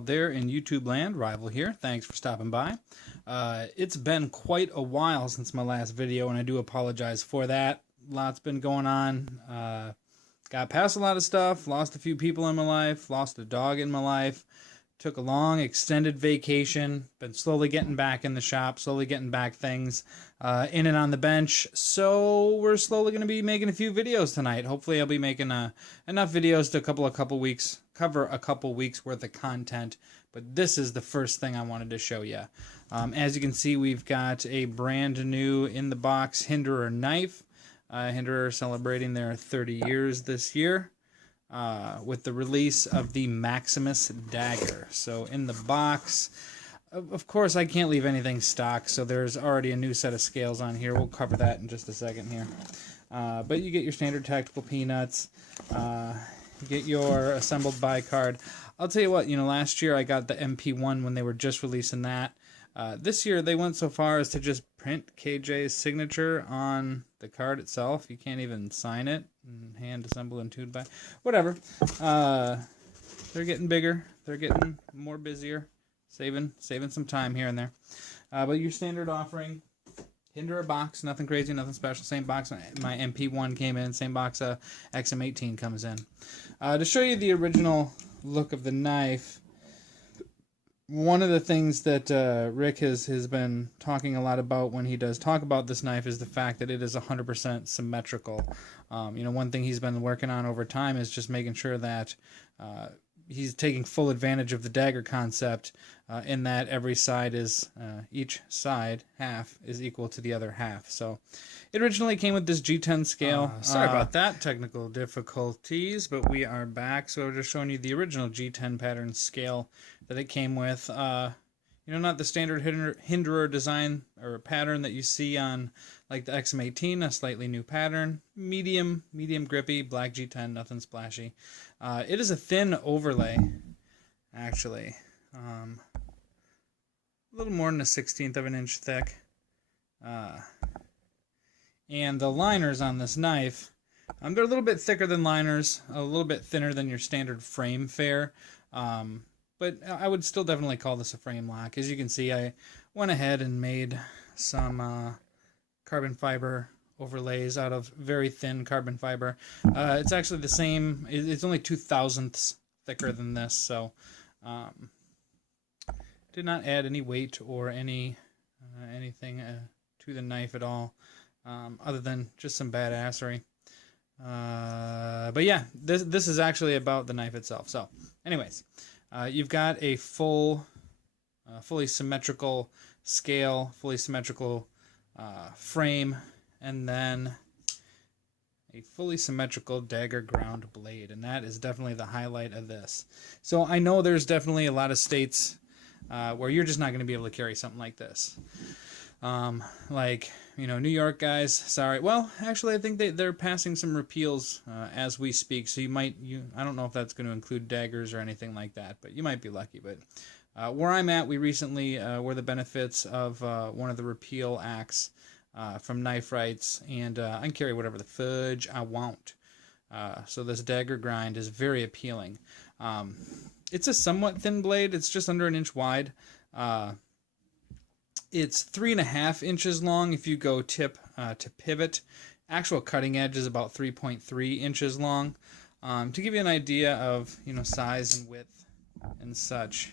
out there in YouTube land. Rival here. Thanks for stopping by. It's been quite a while since my last video, and I do apologize for that. Lots been going on. Got past a lot of stuff, lost a few people in my life, lost a dog in my life, took a long extended vacation, been slowly getting back in the shop, slowly getting back things in and on the bench. So we're slowly going to be making a few videos tonight. Hopefully I'll be making enough videos to cover a couple weeks worth of content. But this is the first thing I wanted to show you. As you can see, we've got a brand new in the box Hinderer knife. Hinderer celebrating their 30 years this year with the release of the Maximus Dagger. So in the box, of course I can't leave anything stock, so there's already a new set of scales on here. We'll cover that in just a second here. But you get your standard tactical peanuts, you get your assembled bicard. I'll tell you what, last year I got the MP1 when they were just releasing that. This year they went so far as to just print KJ's signature on the card itself. You can't even sign it and hand assemble and tuned by whatever. They're getting bigger, they're getting more busier, saving some time here and there. But your standard offering, Hinderer box, nothing crazy, nothing special. Same box my MP1 came in, same box XM18 comes in. To show you the original look of the knife, one of the things that Rick has been talking a lot about when he does talk about this knife is the fact that it is 100% symmetrical. One thing he's been working on over time is just making sure that he's taking full advantage of the dagger concept in that every side is, each side, half, is equal to the other half. So it originally came with this G10 scale. Sorry about that, technical difficulties, but we are back. So we're just showing you the original G10 pattern scale that it came with. Not the standard Hinderer design or pattern that you see on like the XM18, a slightly new pattern. Medium grippy, black G10, nothing splashy. It is a thin overlay, actually. A little more than a 1/16 of an inch thick. And the liners on this knife, they're a little bit thicker than liners, a little bit thinner than your standard frame fare. But I would still definitely call this a frame lock. As you can see, I went ahead and made some carbon fiber overlays out of very thin carbon fiber. It's actually the same, it's only 2/1000ths thicker than this, so did not add any weight or anything to the knife at all, other than just some badassery. But yeah, this is actually about the knife itself. So anyways, you've got a fully symmetrical scale, fully symmetrical frame, and then a fully symmetrical dagger ground blade, and that is definitely the highlight of this. So I know there's definitely a lot of states where you're just not going to be able to carry something like this. New York guys, sorry. Well, actually, I think they're passing some repeals as we speak, so I don't know if that's going to include daggers or anything like that, but you might be lucky. But where I'm at, we recently were the benefits of one of the repeal acts from Knife Rights, and I can carry whatever the fudge I want. So this dagger grind is very appealing. It's a somewhat thin blade. It's just under an inch wide. It's 3.5 inches long if you go tip to pivot. Actual cutting edge is about 3.3 inches long. To give you an idea of size and width and such,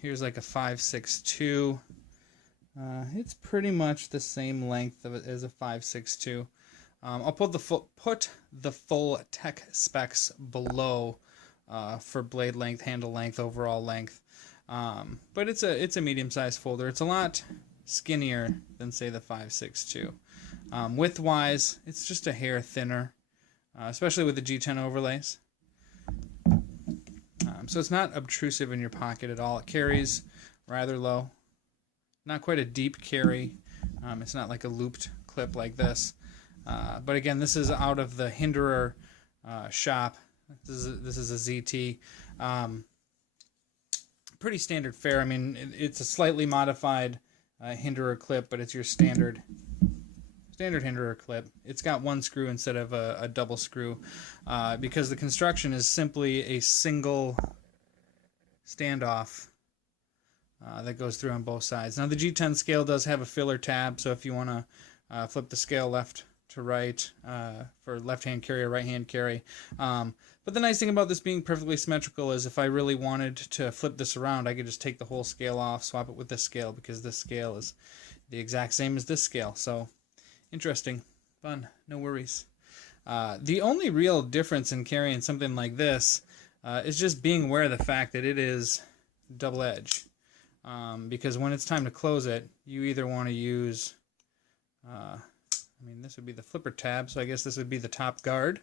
here's like a 5.62. It's pretty much the same length as a 5.62. I'll put the full tech specs below for blade length, handle length, overall length. But it's a medium-sized folder. It's a lot skinnier than, say, the 5.62. Width-wise, it's just a hair thinner, especially with the G10 overlays. So it's not obtrusive in your pocket at all. It carries rather low. Not quite a deep carry. It's not like a looped clip like this. But again, this is out of the Hinderer shop. This is a ZT. Pretty standard fare. I mean, it's a slightly modified Hinderer clip, but it's your standard Hinderer clip. It's got one screw instead of a double screw because the construction is simply a single standoff that goes through on both sides. Now the G10 scale does have a filler tab, so if you want to flip the scale left to right for left-hand carry or right-hand carry. But the nice thing about this being perfectly symmetrical is if I really wanted to flip this around, I could just take the whole scale off, swap it with this scale, because this scale is the exact same as this scale. So interesting, fun, no worries. The only real difference in carrying something like this is just being aware of the fact that it is double edge. Because when it's time to close it, you either want to use, I mean, this would be the flipper tab, so I guess this would be the top guard.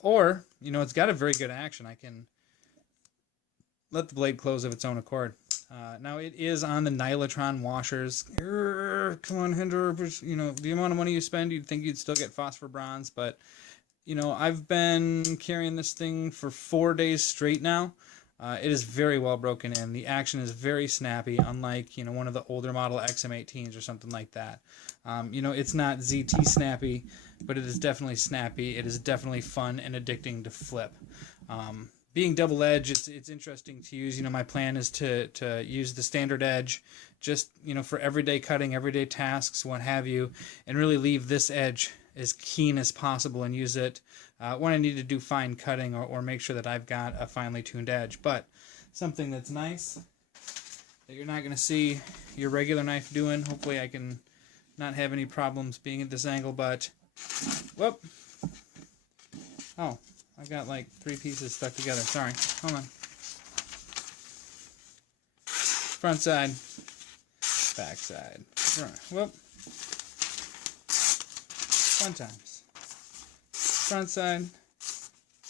Or, you know, it's got a very good action. I can let the blade close of its own accord. Now, it is on the Nylotron washers. Come on, Hinder. You know, the amount of money you spend, you'd think you'd still get phosphor bronze. But, you know, I've been carrying this thing for 4 days straight now. It is very well broken in. The action is very snappy, unlike, you know, one of the older model XM18s or something like that. You know, it's not ZT snappy, but it is definitely snappy. It is definitely fun and addicting to flip. Being double edge, it's interesting to use. You know, my plan is to use the standard edge just, you know, for everyday cutting, everyday tasks, what have you, and really leave this edge as keen as possible and use it when I need to do fine cutting or make sure that I've got a finely tuned edge. But something that's nice that you're not going to see your regular knife doing. Hopefully I can not have any problems being at this angle, but whoop. Oh, I've got like 3 pieces stuck together. Sorry. Hold on. Front side, back side. Whoop. One times. Front side,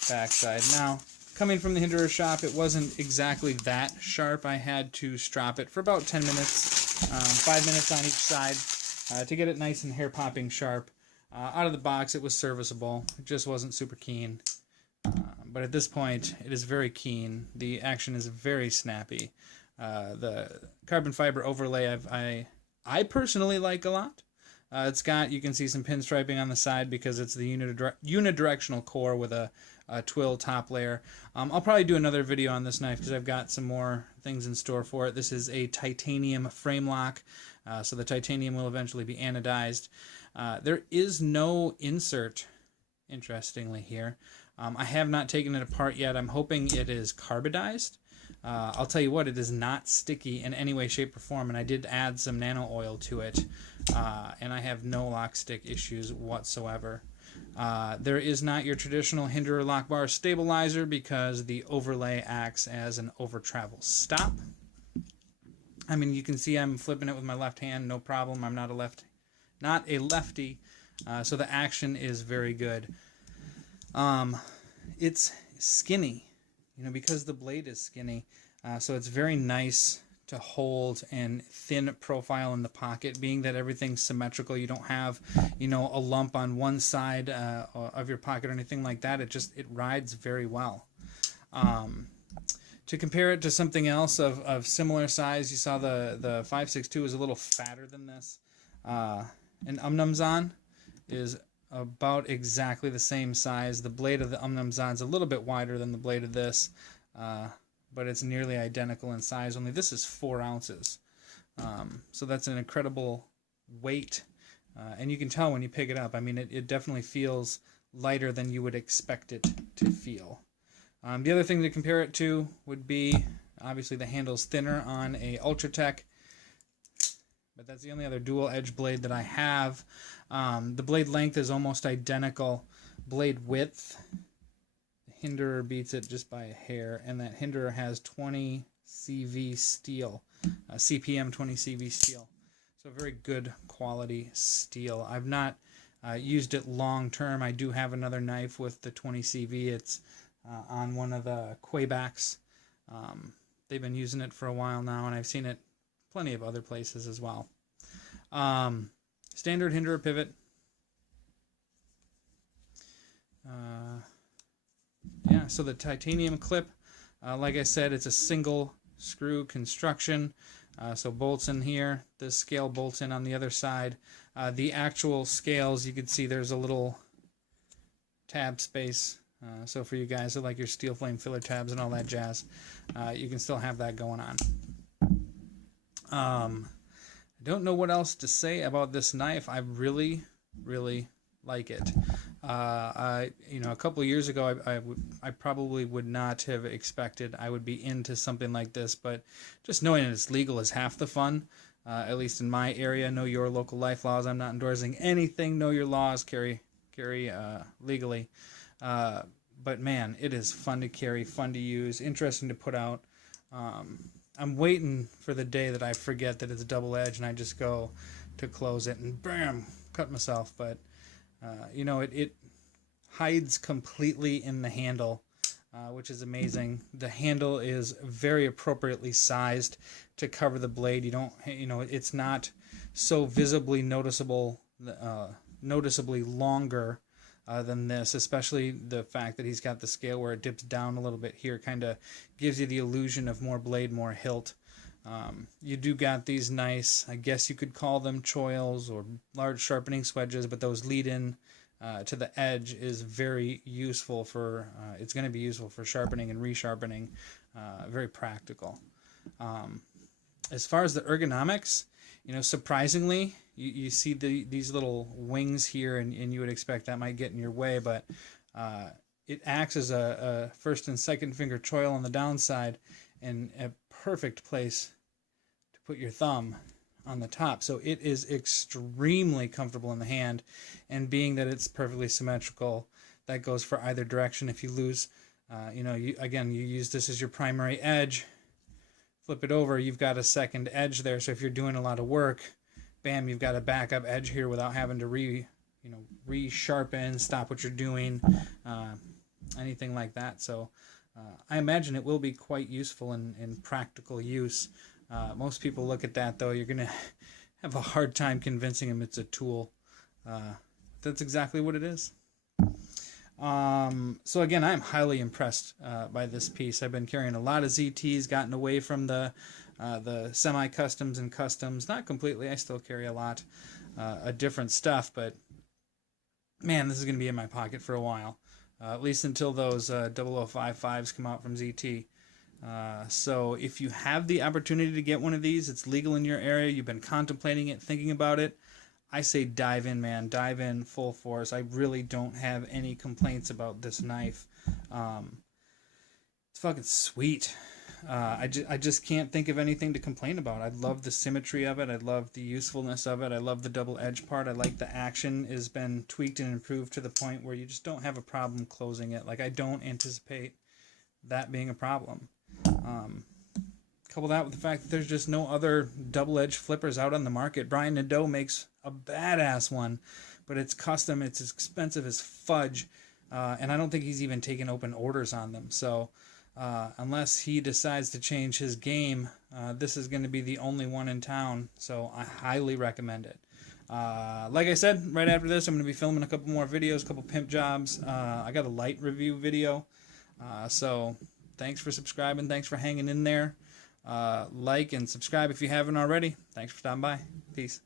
back side. Now, coming from the Hinderer shop, it wasn't exactly that sharp. I had to strop it for about 10 minutes, 5 minutes on each side to get it nice and hair-popping sharp. Out of the box, it was serviceable. It just wasn't super keen. But at this point, it is very keen. The action is very snappy. The carbon fiber overlay I personally like a lot. It's got, you can see some pinstriping on the side because it's the unidirectional core with a twill top layer. I'll probably do another video on this knife because I've got some more things in store for it. This is a titanium frame lock, so the titanium will eventually be anodized. There is no insert, interestingly, here. I have not taken it apart yet. I'm hoping it is carbidized. I'll tell you what, it is not sticky in any way, shape, or form, and I did add some nano oil to it, and I have no lock stick issues whatsoever. There is not your traditional Hinderer lock bar stabilizer because the overlay acts as an over travel stop. I mean, you can see I'm flipping it with my left hand, no problem. I'm not a lefty, so the action is very good. It's skinny, you know, because the blade is skinny, so it's very nice to hold and thin profile in the pocket, being that everything's symmetrical. You don't have, you know, a lump on one side of your pocket or anything like that. It rides very well. To compare it to something else of similar size, you saw the 5.62 is a little fatter than this. And Umnumzan is about exactly the same size. The blade of the Umnumzan is a little bit wider than the blade of this, but it's nearly identical in size, only this is 4 ounces. So that's an incredible weight, and you can tell when you pick it up. I mean, it definitely feels lighter than you would expect it to feel. The other thing to compare it to would be, obviously the handle's thinner on a Ultratech, but that's the only other dual edge blade that I have. The blade length is almost identical. Blade width, the Hinderer beats it just by a hair, and that Hinderer has 20 CV steel, CPM 20 CV steel. So very good quality steel. I've not used it long term. I do have another knife with the 20 CV. It's on one of the Quaybacks. They've been using it for a while now, and I've seen it plenty of other places as well. Standard Hinderer pivot. Yeah, so the titanium clip, like I said, it's a single screw construction. So bolts in here, the scale bolts in on the other side. The actual scales, you can see there's a little tab space So for you guys that like your steel flame filler tabs and all that jazz, you can still have that going on. I don't know what else to say about this knife. I really, really like it. A couple of years ago, I probably would not have expected I would be into something like this, but just knowing it's legal is half the fun. At least in my area, know your local life laws. I'm not endorsing anything. Know your laws. Carry legally. But man, it is fun to carry, fun to use, interesting to put out. I'm waiting for the day that I forget that it's double edged and I just go to close it and bam, cut myself. But it hides completely in the handle, which is amazing. The handle is very appropriately sized to cover the blade. It's not so visibly noticeably longer than this, especially the fact that he's got the scale where it dips down a little bit here, kind of gives you the illusion of more blade, more hilt. You do got these nice, I guess you could call them choils or large sharpening swedges, but those lead in to the edge is very useful for, it's going to be useful for sharpening and resharpening, very practical. As far as the ergonomics, surprisingly, you see these little wings here, and you would expect that might get in your way, but it acts as a first and second finger choil on the downside and a perfect place to put your thumb on the top. So it is extremely comfortable in the hand, and being that it's perfectly symmetrical, that goes for either direction. If you lose, you use this as your primary edge, flip it over, you've got a second edge there. So if you're doing a lot of work, bam, you've got a backup edge here without having to re-sharpen, stop what you're doing, anything like that. So I imagine it will be quite useful in practical use. Most people look at that, though, you're going to have a hard time convincing them it's a tool. That's exactly what it is. So again, I'm highly impressed by this piece. I've been carrying a lot of ZTs, gotten away from the semi-customs and customs. Not completely, I still carry a lot of different stuff, but man, this is going to be in my pocket for a while, at least until those 0055s come out from ZT. So if you have the opportunity to get one of these, it's legal in your area, you've been contemplating it, thinking about it, I say dive in, man. Dive in full force. I really don't have any complaints about this knife. It's fucking sweet. I just can't think of anything to complain about. I love the symmetry of it. I love the usefulness of it. I love the double edge part. I like the action has been tweaked and improved to the point where you just don't have a problem closing it. Like, I don't anticipate that being a problem. Couple that with the fact that there's just no other double-edged flippers out on the market. Brian Nadeau makes a badass one, but it's custom, it's expensive as fudge, and I don't think he's even taken open orders on them. So unless he decides to change his game, this is going to be the only one in town, so I highly recommend it. Like I said, right after this, I'm going to be filming a couple more videos, a couple pimp jobs. I got a light review video, so thanks for subscribing, thanks for hanging in there. Like and subscribe if you haven't already. Thanks for stopping by. Peace.